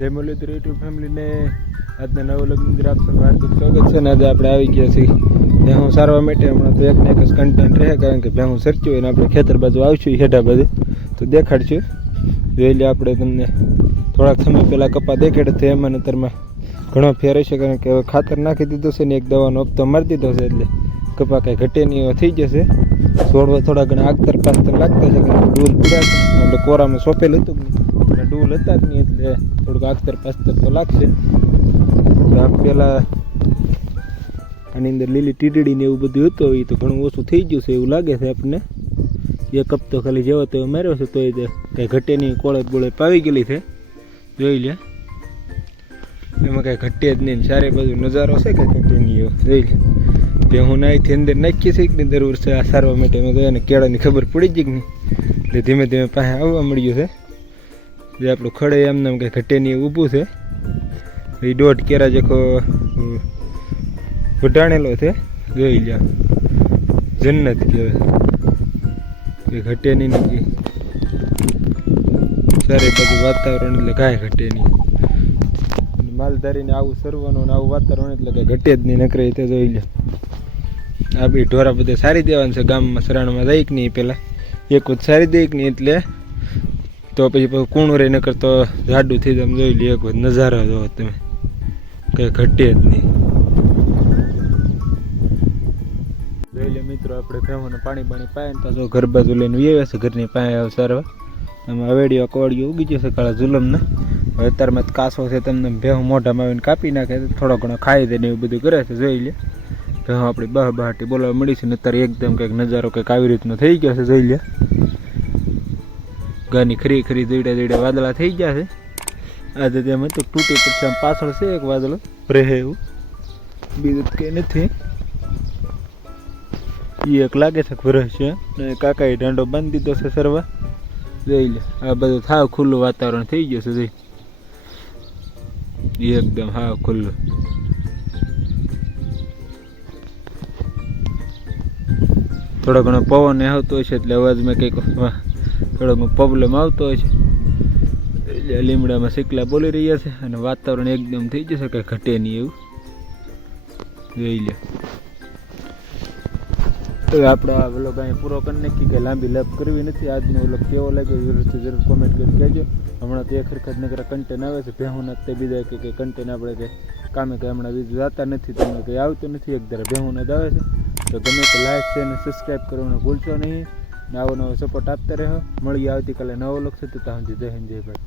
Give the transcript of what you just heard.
Muralidhar YouTube ફેમિલીને આજના નવા લગ્ન મંદિર હાર્દિક સ્વાગત છે ને આજે આપણે આવી ગયા છીએ ભેહું સારવા માટે. હમણાં તો એક ને એક જ કન્ટેન્ટ રહે, કારણ કે ભેહું સરચ્યું હોય ને આપણે ખેતર બાજુ આવશું હેઠા બાજુ તો દેખાડશું. જોઈ આપણે તમને થોડાક સમય પહેલાં કપા દેખાડ્યો તો એમાં અંતરમાં ઘણો ફેર હશે, કારણ કે હવે ખાતર નાખી દીધો છે ને એક દવાનો હપ્તો મારી દીધો છે, એટલે કપા કાંઈ ઘટે નહીં થઈ જશે. છોડવા થોડા ઘણા આગતર પાસ્તર લાગતા છે, કારણ કે ડૂલ પીડા એટલે કોરામાં સોંપેલું હતું. એટલે ડૂલ હતા નહીં એટલે થોડુંક આખતર પાસ્તર તો લાગશે. તો પહેલાં આની અંદર લીલી ટીટડી ને એવું બધું હતું એ તો ઘણું ઓછું થઈ ગયું છે એવું લાગે છે આપણને એક હપ્તો ખાલી જેવો તેવો માર્યો છે તો એ કાંઈ ઘટે નહીં કોળે બોળે પાવી ગયેલી છે. જોઈ લે. એમાં કાંઈ ઘટે જ નહીં સારે બધું નજારો છે કાંઈ ઘટે એવો. જોઈ લે. જે હું નાહીથી અંદર નાખીએ છીએ કે દર વર્ષે આ સારવા માટે મેં તો એને કેળાની ખબર પડી જ કે નહીં એટલે ધીમે ધીમે પાસે આવવા મળ્યું છે. જે આપણું ખડે એમને એમ કાંઈ ઘટે નહીં એવું ઊભું છે. એ દોઢ કેરા જેખો વઢાણેલો છે. જોઈ લ્યા. જન્નત કહેવાય. કે ઘટે નહીં ને સારે બધું વાતાવરણ એટલે કાંઈ ઘટે નહીં. માલધારીને આવું સરવાનું ને આવું વાતાવરણ એટલે કાંઈ ઘટે જ નહીં. નકરે તે જોઈ લે આ બી ઢોરા બધા સારી દેવાનું છે. ગામમાં સરાણમાં જાય કે નહીં પહેલાં. એક વખત સારી દે કે નહીં એટલે તો પછી કૂણું રહી, નકર તો જાડુથી જાય જોઈ લે એક વખત નજારો જોવો તમે. કંઈ ઘટે જ નહીં. જોઈ લે મિત્રો, આપણે ભેહોને પાણી પાણી પાય ને તો ઘર બાજુ લઈને આવ્યા છે, ઘરની પાસે આવે સારવા આમાં અવેડીઓ કવાડીઓ ઉગી જશે કાળા જુલમને હવે અત્યારમાં કાસો છે તમને ભેહો મોઢામાં આવીને કાપી નાખે થોડો ઘણો ખાઈ દે ને એવું બધું કરે છે, જોઈ લે ભેહો આપણી બહાટી બોલાવા મળી છે ને અત્યારે એકદમ કંઈક નજારો કંઈક આવી રીતનો થઈ ગયો છે, જોઈ લે ગાની ખરી ખરી દઈડે દઈડે વાદળા થઈ ગયા છે. આજે તેમાં તો તૂટી પડશે આમ પાછળ છે એક વાદળો. રહે એવું. બીજું કંઈ નથી. એ એક લાગે છે વરસ છે ને કાકાએ દાંડો બાંધી દીધો છે સરવા. જોઈ લે આ બધું થાવ ખુલ્લું વાતાવરણ થઈ ગયું છે જોઈ. એકદમ હાવ ખુલ્લું. થોડો ઘણો પવન આવતો છે એટલે અવાજમાં કંઈક વાહ, થોડો ઘણો પ્રોબ્લેમ આવતો હોય છે. એટલે લીમડામાં સિકલા બોલી રહ્યા છે અને વાતાવરણ એકદમ થઈ જશે કંઈ ઘટે નહીં એવું. જોઈ લે તો આપણે આ વ્લોગ અહીં પૂરો કરી નાખી કે લાંબી લપ કરવી નથી. આજનો વ્લોગ કેવો લાગ્યો જરૂર જરૂર કોમેન્ટ કરી કહેજો. હમણાં તો એ ખરખત નગર કન્ટેન આવે છે ભેહુના તે બીજા કે કે કન્ટેન આપણે કે કામે કે હમણાં બીજું જતા નથી તમને કંઈ આવતું નથી. એક ધારા ભેહુના જ આવે છે. તો ગમે તો લાઈક છે અને સબસ્ક્રાઈબ કરવાનું ભૂલશો નહીં. ને આવો નવો સપોર્ટ આપતા રહો. મળીએ આવતીકાલે નવો છે તો ત્યાં જય હિન્દ, જય ભારત.